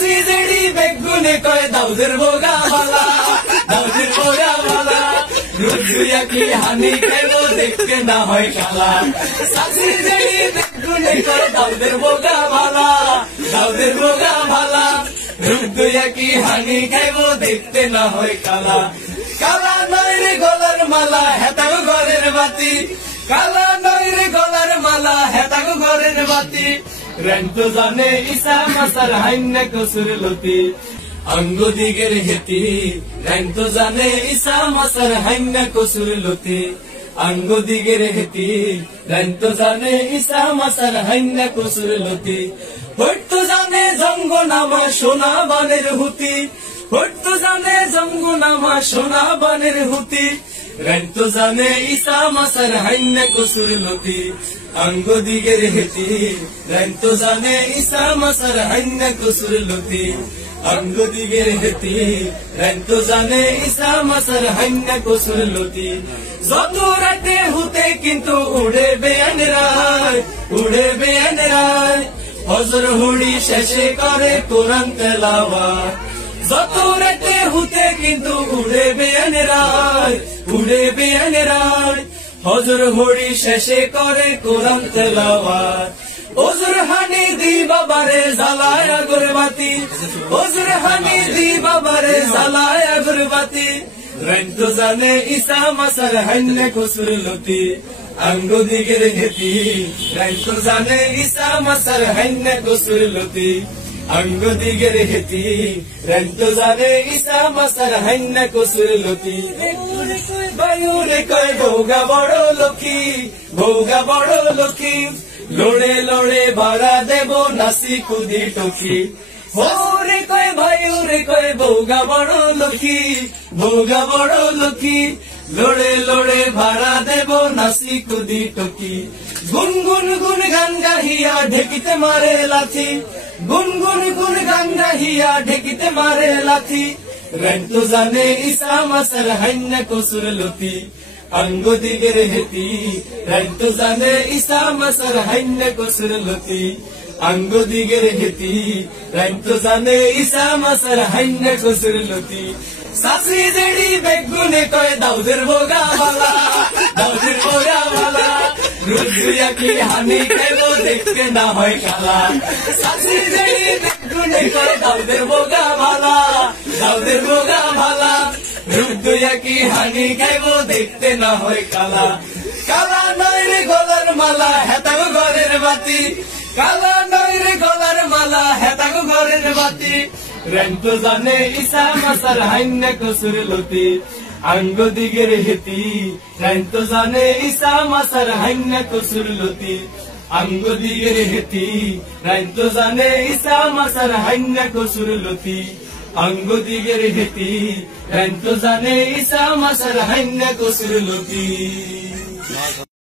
সাসি জেডি বেগুনে কয় দাউদের বোগা ভালা দাউদের বোগা ভালা রুদ্রিয়া কি হানি কেন দেখতে না হয় কালা সাসি জেডি বেগুনে কয় দাউদের বোগা ভালা দাউদের বোগা ভালা রুদ্রিয়া কি হানি খাইব দেখতে না হয় কালা কালা নয় রে গলার মালা হেতাগো ঘরের বাতি কালা নয় রে গলার মালা হেতাগো ঘরের বাতি রেন্তো জানে ইসা মাসার হাইন্না কসুর লতি অঙ্গ দিগের হেতি রেন্তো জানে ইসা মাসার হাইন্না কসুর লতি অঙ্গ দিগের হেতি রেন্তো জানে ইসা মাসার হাইন্না কসুর লতি হইতো জানে জঙ্গ নামা সোনা বানের হুতি হইতো জানে জঙ্গ নামা সোনা বানের হুতি রেন্তো জানে ইসা মাসার হাইন্না কসুর লতি অঙ্গ দিগের হেতি রেন্তো জানে ইসা মাসার হাইন্না কসুর লতি অঙ্গ দিগের হেতি রেন্তো জানে ইসা মাসার হাইন্না কসুর লতি যত রাতে হুতে কিন্তু উড়ে বেয়ান রায় উড়ে বেয়ান রায় হজর হুড়ি শেষে করে কোরআন তেলাওয়াত যত রাতে হুতে কিন্তু উড়ে বেয়ান রায় উড়ে বেয়ান রায় হজর হুড়ি শেষে করে কোরআন তেলাওয়াত ওজর হানি দি বাবারে জ্বালায় আগরবাতি ওজর হানি দি বাবারে জ্বালায় আগরবাতি রেন্তো জানে ইসা মাসার হাইন্না কসুর লতি অঙ্গ দিগের হেতি রেন্তো জানে ইসা মাসার হাইন্না কসুর লতি অঙ্গ দিগের হেতি রেন্তো জানে ইসা মাসার হাইন্না কসুর লতি বায়ুরে কয় ভোগা বড় লক্ষ্মী ভোগা বড় লক্ষ্মী লোড়ে লোড়ে ভাড়া দেব নাসি কুদি টকি হোরে কয় ভাইরে কয় ভোগা বড় লক্ষ্মী ভোগা বড় লক্ষ্মী লোড়ে লোড়ে ভাড়া দেব নাসি কুদি টকি গুনগুন গুন গান গাহিয়া ঢেকিতে মারে লাথি গুনগুন গুন গান গাহিয়া ঢেকিতে মারে লাথি রেন্তো জানে ইসা মাসার হাইন্না কসুর লতি অঙ্গ দিগের হেতি রেন্তো জানে ইসা মাসার হাইন্না কসুর লতি অঙ্গ দিগের হেতি রেন্তো জানে ইসা মাসার হাইন্না কসুর লতি সাসি জেডি বেগুনে কয় দাউদের বোগা ভালা দাউদের বোগা ভালা রুদ্রিয়া কি হানি খাইব দেখতে না হয় কালা সাসি জেডি বেগুনে কয় দাউদের বোগা ভালা দাউদের বোগা ভালা রুদ্রিয়া কি হানি খাইব দেখতে না হয় কালা কালা নয় রে গলার মালা হেতাগো ঘরের বাতি কালা নয় রে গলার মালা হেতাগো ঘরের বাতি রেন্তো জানে ইসা মাসার হাইন্না কসুর লতি অঙ্গ দিগের হেতি রেন্তো জানে ইসা মাসার হাইন্না কসুর লতি অঙ্গ দিগের হেতি রেন্তো জানে ইসা মাসার হাইন্না কসুর লতি অঙ্গ দিগের হেতি রেন্তো জানে ইসা মাসার হাইন্না কসুর লতি।